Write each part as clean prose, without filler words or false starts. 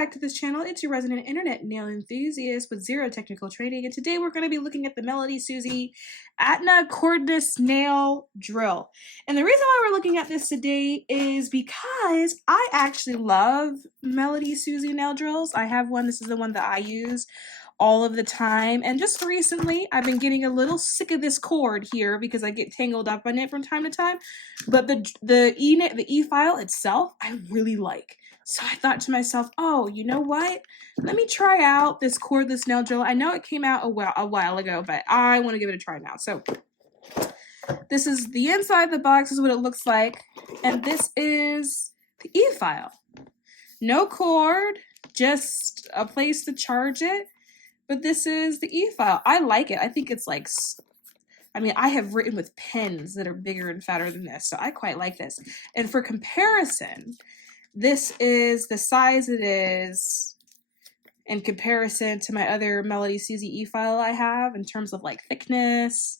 back to this channel. It's your resident internet nail enthusiast with zero technical training, and today we're going to be looking at the MelodySusie Atna Cordless Nail Drill. And the reason why we're looking at this today is because I actually love MelodySusie nail drills. I have one. This is the one that I use all of the time, and just recently I've been getting a little sick of this cord here because I get tangled up on it from time to time. But the e-file itself I really like. So I thought to myself, oh, you know what? Let me try out this cordless nail drill. I know it came out a while ago, but I want to give it a try now. So this is the inside of the box, is what it looks like. And this is the e-file. No cord, just a place to charge it. But this is the e-file. I like it. I think it's like, I mean, I have written with pens that are bigger and fatter than this, so I quite like this. And for comparison, this is the size it is in comparison to my other MelodySusie e-file I have in terms of like thickness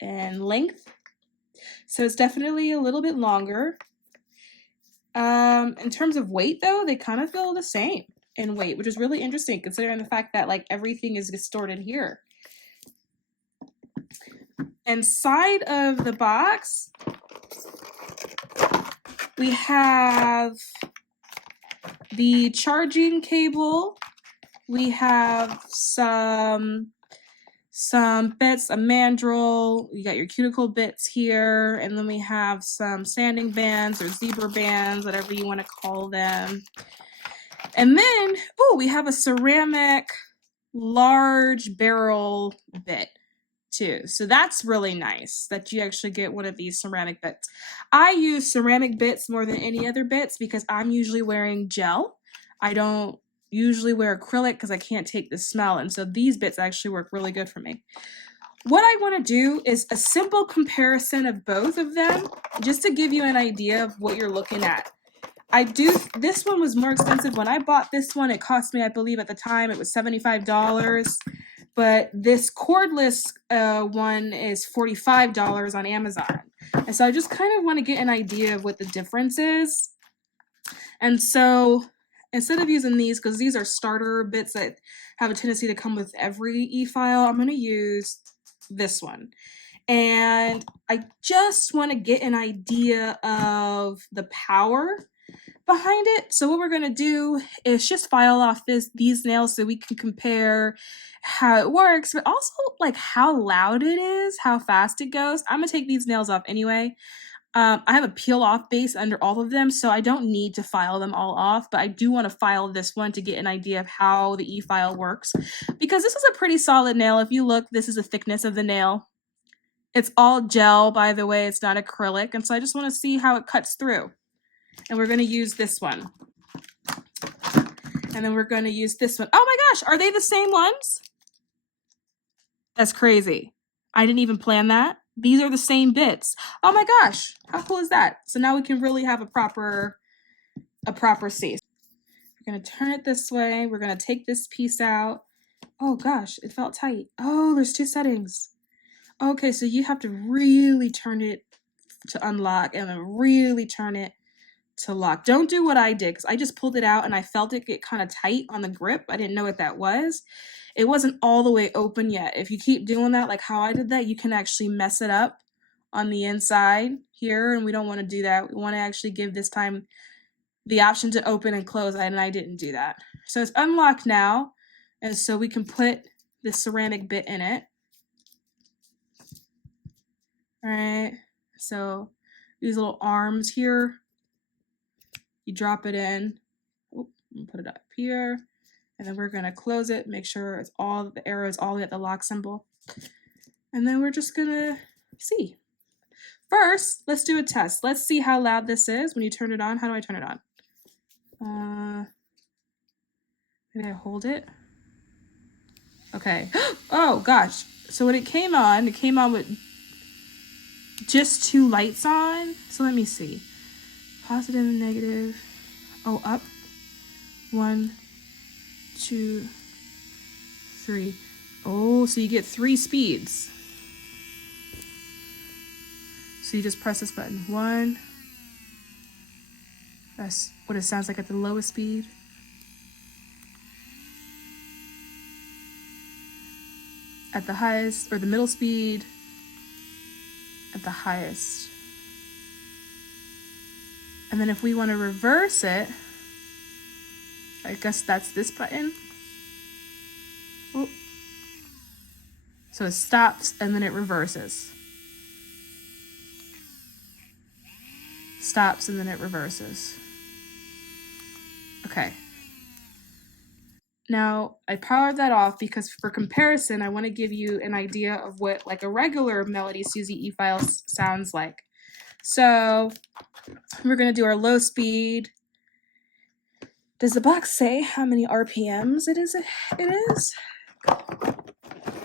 and length. So it's definitely a little bit longer. In terms of weight though, they kind of feel the same in weight, which is really interesting considering the fact that like everything is stored here. Inside of the box, we have the charging cable. We have some bits, a mandrel. You got your cuticle bits here, and then we have some sanding bands or zebra bands, whatever you want to call them. And then, oh, we have a ceramic large barrel bit too. So that's really nice that you actually get one of these ceramic bits. I use ceramic bits more than any other bits because I'm usually wearing gel. I don't usually wear acrylic because I can't take the smell, and so these bits actually work really good for me. What I want to do is a simple comparison of both of them just to give you an idea of what you're looking at. This one was more expensive. When I bought this one, it cost me, I believe at the time, it was $75. But this cordless one is $45 on Amazon. And so I just kind of want to get an idea of what the difference is. And so instead of using these, because these are starter bits that have a tendency to come with every e-file, I'm going to use this one. And I just want to get an idea of the power behind it. So what we're going to do is just file off these nails so we can compare how it works, but also like how loud it is, how fast it goes. I'm going to take these nails off anyway. I have a peel off base under all of them, so I don't need to file them all off, but I do want to file this one to get an idea of how the e-file works, because this is a pretty solid nail. If you look, this is the thickness of the nail. It's all gel, by the way. It's not acrylic, and so I just want to see how it cuts through. And we're going to use this one. And then we're going to use this one. Oh my gosh, are they the same ones? That's crazy. I didn't even plan that. These are the same bits. Oh my gosh, how cool is that? So now we can really have a proper see. We're going to turn it this way. We're going to take this piece out. Oh gosh, it felt tight. Oh, there's two settings. Okay, so you have to really turn it to unlock and then really turn it to lock. Don't do what I did, because I just pulled it out and I felt it get kind of tight on the grip. I didn't know what that was. It wasn't all the way open yet. If you keep doing that, like how I did that, you can actually mess it up on the inside here, and we don't want to do that. We want to actually give this time the option to open and close, and I didn't do that. So it's unlocked now, and so we can put this ceramic bit in it. All right, so these little arms here, you drop it in. Oop, put it up here, and then we're gonna close it. Make sure it's all the arrows all the way at the lock symbol, and then we're just gonna see. First, let's do a test. Let's see how loud this is when you turn it on. How do I turn it on? Maybe I hold it. Okay. Oh gosh. So when it came on with just two lights on. So let me see. Positive and negative. Oh, up. 1, 2, 3. Oh, so you get 3 speeds. So you just press this button. 1. That's what it sounds like at the lowest speed. at the highest, or the middle speed at the highest. And then if we want to reverse it, I guess that's this button. Oop. So it stops and then it reverses. Stops and then it reverses. Okay. Now I powered that off because for comparison, I want to give you an idea of what like a regular MelodySusie e-file sounds like. So we're going to do our low speed. Does the box say how many RPMs it is?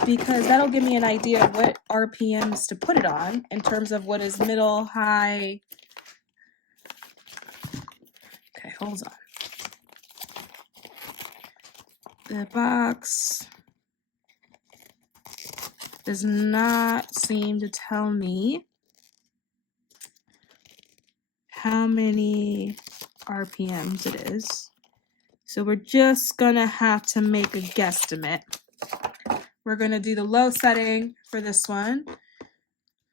Because that'll give me an idea of what RPMs to put it on in terms of what is middle, high. Okay, hold on. The box does not seem to tell me how many RPMs it is. So we're just gonna have to make a guesstimate. We're gonna do the low setting for this one.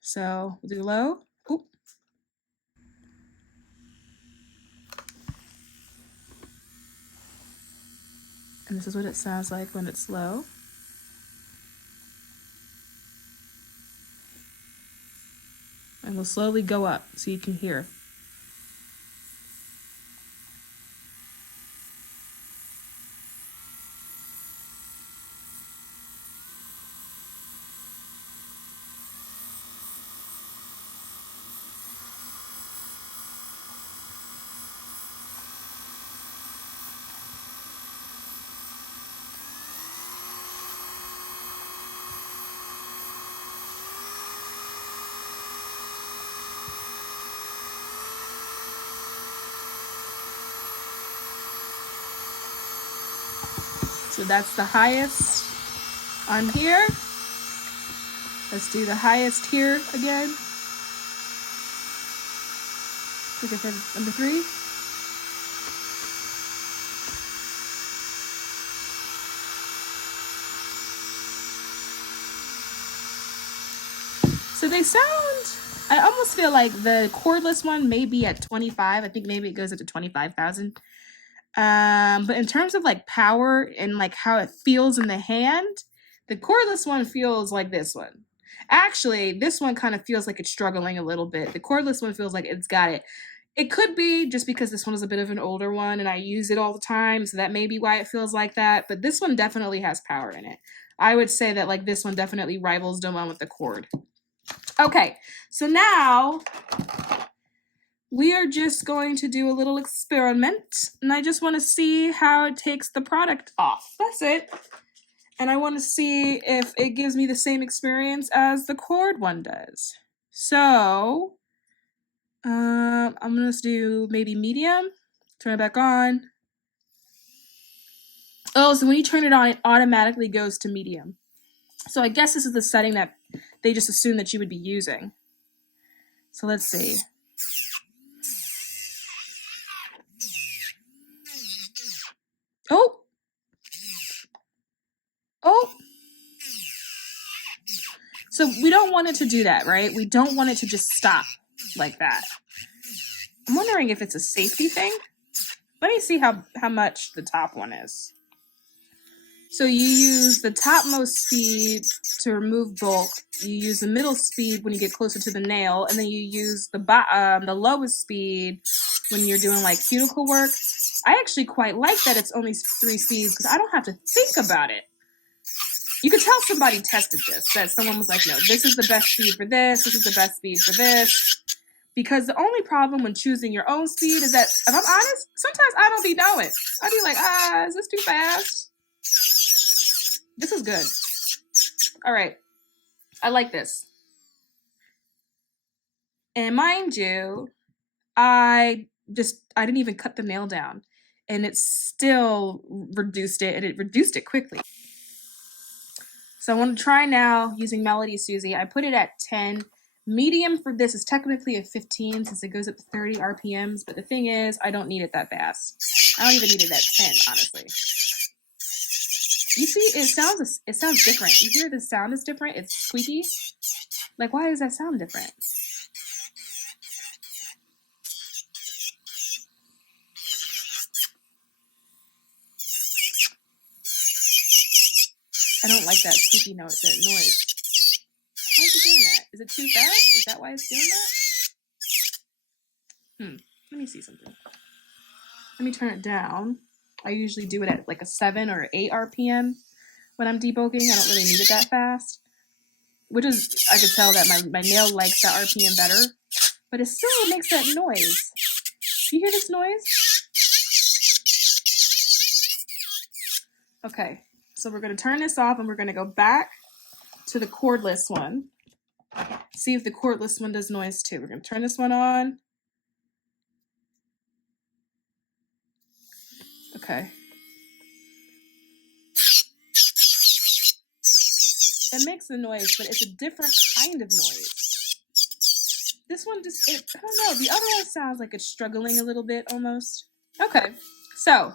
So we'll do low. Oop. And this is what it sounds like when it's low. And we'll slowly go up so you can hear. So that's the highest on here. Let's do the highest here again. Looking for number 3. So they sound, I almost feel like the cordless one may be at 25. I think maybe it goes up to 25,000. But in terms of like power and like how it feels in the hand, the cordless one feels like this one. Actually, this one kind of feels like it's struggling a little bit. The cordless one feels like it's got it. It could be just because this one is a bit of an older one and I use it all the time, so that may be why it feels like that. But this one definitely has power in it. I would say that like this one definitely rivals the one with the cord. Okay, so now we are just going to do a little experiment, and I just want to see how it takes the product off. That's it. And I want to see if it gives me the same experience as the cord one does. So I'm going to do maybe medium, turn it back on. Oh, so when you turn it on, it automatically goes to medium. So I guess this is the setting that they just assume that you would be using. So let's see. Oh. Oh. So we don't want it to do that, right? We don't want it to just stop like that. I'm wondering if it's a safety thing. Let me see how much the top one is. So you use the topmost speed to remove bulk. You use the middle speed when you get closer to the nail, and then you use the lowest speed when you're doing like cuticle work. I actually quite like that it's only 3 speeds because I don't have to think about it. You could tell somebody tested this, that someone was like, no, this is the best speed for this is the best speed for this. Because the only problem when choosing your own speed is that, if I'm honest, sometimes I don't be knowing. I'd be like, is this too fast? This is good. All right. I like this. And mind you, I didn't even cut the nail down. And it still reduced it, and it reduced it quickly. So I want to try now using MelodySusie. I put it at 10. Medium for this is technically a 15 since it goes up to 30 RPMs. But the thing is, I don't need it that fast. I don't even need it at 10, honestly. You see, it sounds different. You hear the sound is different? It's squeaky. Like, why does that sound different? I don't like that squeaky noise. Why is it doing that? Is it too fast? Is that why it's doing that? Let me see something. Let me turn it down. I usually do it at like a 7 or 8 RPM when I'm deboging. I don't really need it that fast. Which is, I could tell that my nail likes that RPM better. But it still makes that noise. You hear this noise? Okay, so we're going to turn this off and we're going to go back to the cordless one. See if the cordless one does noise too. We're going to turn this one on. Okay. It makes the noise, but it's a different kind of noise. This one just, I don't know, the other one sounds like it's struggling a little bit almost. Okay, so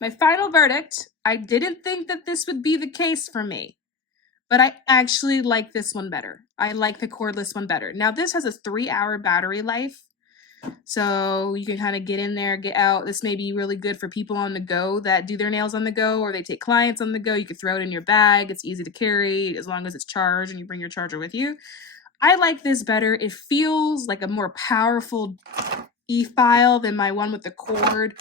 my final verdict, I didn't think that this would be the case for me, but I actually like this one better. I like the cordless one better. Now this has a 3-hour battery life, so you can kind of get in there, get out. This may be really good for people on the go that do their nails on the go, or they take clients on the go. You can throw it in your bag. It's easy to carry as long as it's charged and you bring your charger with you. I like this better. It feels like a more powerful e-file than my one with the cord.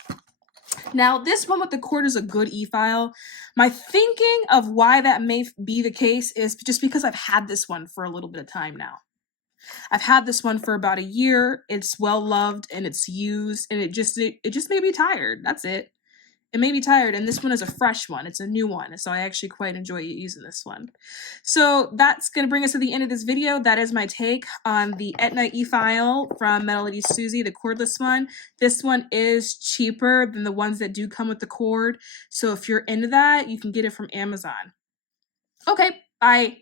Now, this one with the cord is a good e-file. My thinking of why that may be the case is just because I've had this one for a little bit of time now. I've had this one for about a year. It's well loved and it's used, and it just made me tired. That's it. It made me tired, and this one is a fresh one. It's a new one, so I actually quite enjoy using this one. So that's going to bring us to the end of this video. That is my take on the Etna e-file from MelodySusie, the cordless one. This one is cheaper than the ones that do come with the cord, so if you're into that, you can get it from Amazon. Okay, bye.